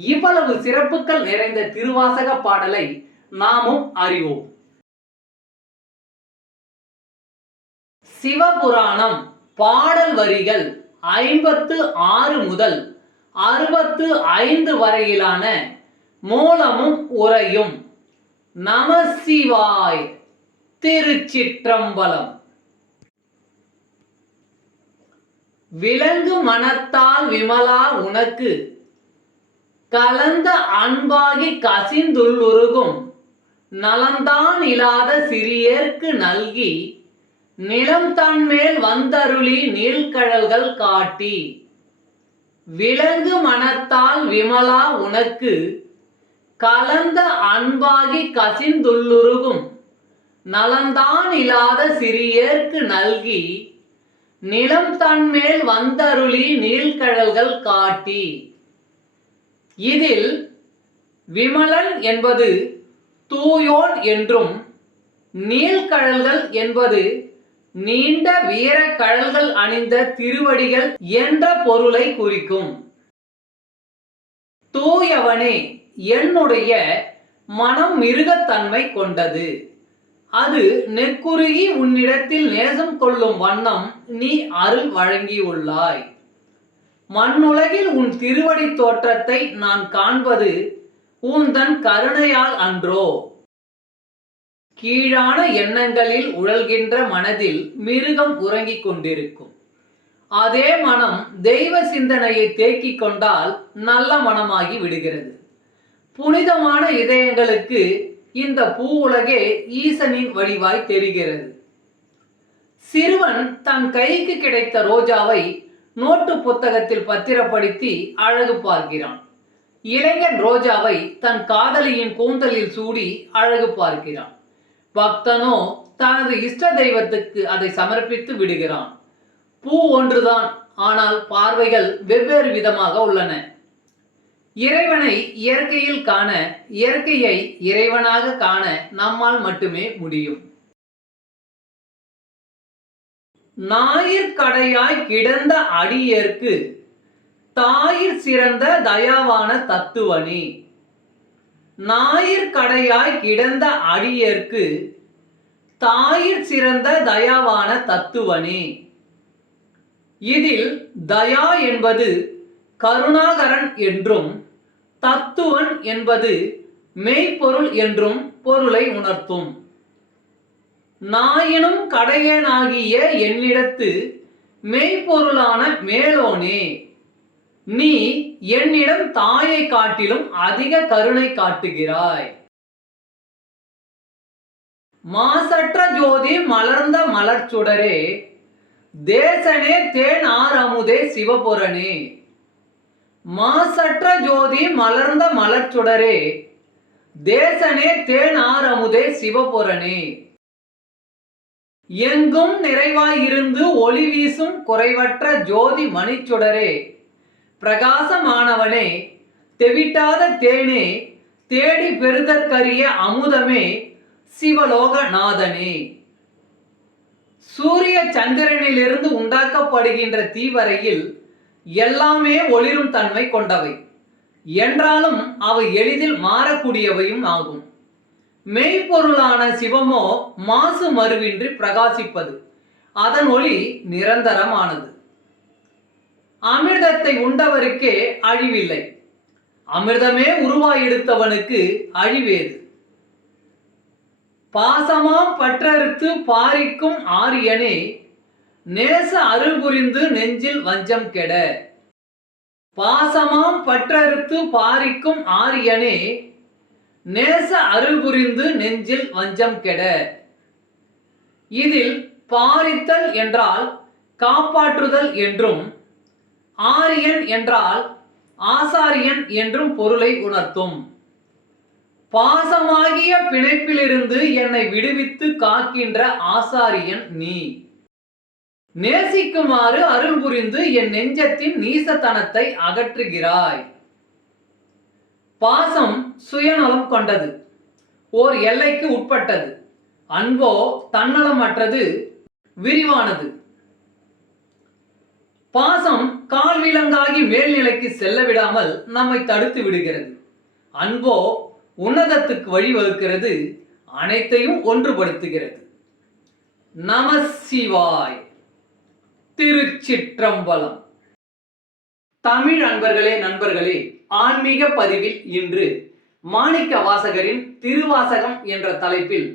இவ்வளவு சிறப்புகள் நிறைந்த திருவாசக பாடலை நாமும் அறிவோம். சிவபுராணம் பாடல் வரிகள் ஐம்பத்து ஆறு முதல் அறுபத்து ஐந்து வரையிலான மூலமும் உரையும். நமசிவாய் திருச்சிற்றம்பலம். விலங்கு மனத்தால் விமலா உனக்கு கலந்த அன்பாகி கசிந்துள்ளுருகும் நலந்தான் இல்லாத சிறியேற்கு நல்கி. நிலம் தன்மேல் வந்தருளி நீழ்கழல்கள் காட்டி. விலங்கு மனத்தால் விமலா உனக்கு. கலந்த அன்பாகி கசிந்துள்ளுருகும் நலந்தான் இல்லாத சிறியேற்கு நல்கி. நிலம் தன்மேல் வந்தருளி நீழ்கழல்கள் காட்டி. இதில் விமலன் என்பது தூயோன் என்றும் நீள்கழல்கள் என்பது நீண்ட வீர கழல்கள் அணிந்த திருவடிகள் என்ற பொருளை குறிக்கும். தூயவனே என்னுடைய மனம் மிருகத்தன்மை கொண்டது. அது நெக்குருகி உன்னிடத்தில் நேசம் கொள்ளும் வண்ணம் நீ அருள் வழங்கியுள்ளாய். மண்ணுலகில் உன் திருவடி தோற்றத்தை நான் காண்பது உந்தன் கருணையால் அன்றோ. கீழான எண்ணங்களில் உழல்கின்ற மனதில் மிருகம் உறங்கிக் கொண்டிருக்கும். அதே மனம் தெய்வ சிந்தனையை தேக்கிக் கொண்டால் நல்ல மனமாகி விடுகிறது. புனிதமான இதயங்களுக்கு இந்த பூ உலகே ஈசனின் வடிவாய் தெரிகிறது. சிறுவன் தன் கைக்கு கிடைத்த ரோஜாவை நோட்டு புத்தகத்தில் பத்திரப்படுத்தி அழகு பார்க்கிறான். இளைஞன் ரோஜாவை தன் காதலியின் கூந்தலில் சூடி அழகு பார்க்கிறான். பக்தனோ தனது இஷ்ட தெய்வத்துக்கு அதை சமர்ப்பித்து விடுகிறான். பூ ஒன்றுதான் ஆனால் பார்வைகள் வெவ்வேறு விதமாக உள்ளன. இறைவனை இயற்கையில் காண இயற்கையை இறைவனாக காண நம்மால் மட்டுமே முடியும். ஞாயிற்கடையாய் கிடந்த அடியேற்கு தாயிற் சிறந்த தயாவான தத்துவனே. ஞாயிற்கடையாய் கிடந்த அடியேற்கு தாயிற் சிறந்த தயாவான தத்துவனே. இதில் தயா என்பது கருணாகரன் என்றும் தத்துவன் என்பது மெய்ப்பொருள் என்றும் பொருளை உணர்த்தும். நாயினும் கடையனாகிய என்னிடத்து மெய்ப்பொருளான மேலோனே நீ என்னிடம் தாயை காட்டிலும் அதிக கருணை காட்டுகிறாய். மாசற்ற ஜோதி மலர்ந்த மலர்ச்சுடரே தேசனே தேன் ஆர் அமுதே சிவபுரனே. மாசற்ற ஜோதி மலர்ந்த மலர்ச்சுடரே தேசனே தேன் ஆர் அமுதே சிவபுரனே. எங்கும் நிறைவாயிருந்து ஒளி வீசும் குறைவற்ற ஜோதி மணிச்சுடரே. பிரகாசமானவனே தெவிட்டாத தேனே தேடி பெறுதற்கரிய அமுதமே சிவலோகநாதனே சூரிய சந்திரனிலிருந்து உண்டாக்கப்படுகின்ற தீவரையில் எல்லாமே ஒளிரும் தன்மை கொண்டவை. என்றாலும் அவை எளிதில் மாறக்கூடியவையும் ஆகும். மெய்ப்பொருளான சிவமோ மாசு மறுவின்றி பிரகாசிப்பது. அதன் ஒளி நிரந்தரமானது. அமிர்தத்தை உண்டவருக்கே அழிவில்லை. அமிர்தமே உருவாயெடுத்தவனுக்கு அழிவேது. பாசமாம் பற்றறுத்து பாரிக்கும் ஆரியனே நேச அருள் புரிந்து நெஞ்சில் வஞ்சம் கெட. பாசமாம் பற்றறுத்து பாரிக்கும் ஆரியனே நேச அருள் புரிந்து நெஞ்சில் வஞ்சம் கெட. இதில் பாரித்தல் என்றால் காப்பாற்றுதல் என்றும் ஆரியன் என்றால் ஆசாரியன் என்றும் பொருளை உணர்த்தும். பாசமாகிய பிணைப்பிலிருந்து என்னை விடுவித்து காக்கின்ற ஆசாரியன் நீ. நேசிக்குமாறு அருள் புரிந்து என் நெஞ்சத்தின் நீசத்தனத்தை அகற்றுகிறாய். பாசம் சுயநலம் கொண்டது. ஓர் எல்லைக்கு உட்பட்டது. அன்போ தன்னலமற்றது விரிவானது. பாசம் கால்விலங்காகி மேல்நிலைக்கு செல்ல விடாமல் நம்மை தடுத்து விடுகிறது. அன்போ உன்னதத்துக்கு வழிவகுக்கிறது அனைத்தையும் ஒன்றுபடுத்துகிறது. நம சிவாய். திருச்சிற்றம்பலம். தமிழ் அன்பர்களே நண்பர்களே ஆன்மீக பதிவில் இன்று மாணிக்க வாசகரின் திருவாசகம் என்ற தலைப்பில்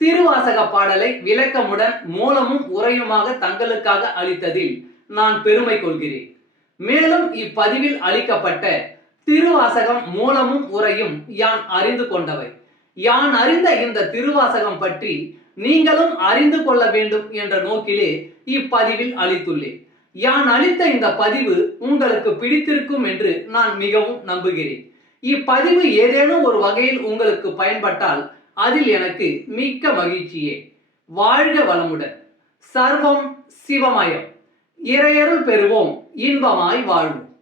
திருவாசக பாடலை விளக்கமுடன் மூலமும் உரையுமாக தங்களுக்காக அளித்ததில் நான் பெருமை கொள்கிறேன். மேலும் இப்பதிவில் அளிக்கப்பட்ட திருவாசகம் மூலமும் உரையும் யான் அறிந்து கொண்டவை. யான் அறிந்த இந்த திருவாசகம் பற்றி நீங்களும் அறிந்து கொள்ள வேண்டும் என்ற நோக்கிலே இப்பதிவில் அளித்துள்ளேன். யான் அளித்த இந்த பதிவு உங்களுக்கு பிடித்திருக்கும் என்று நான் மிகவும் நம்புகிறேன். இப்பதிவு ஏதேனும் ஒரு வகையில் உங்களுக்கு பயன்பட்டால் அதில் எனக்கு மிக்க மகிழ்ச்சியே. வாழ்க வளமுடன். சர்வம் சிவமயம். இறையருள் பெறுவோம். இன்பமாய் வாழ்வோம்.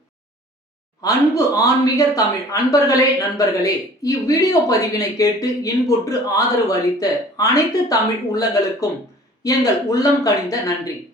அன்பு ஆன்மீக தமிழ் அன்பர்களே நண்பர்களே இவ்வீடியோ பதிவினை கேட்டு இன்புற்று ஆதரவு அளித்த அனைத்து தமிழ் உள்ளங்களுக்கும் எங்கள் உள்ளம் கணிந்த நன்றி.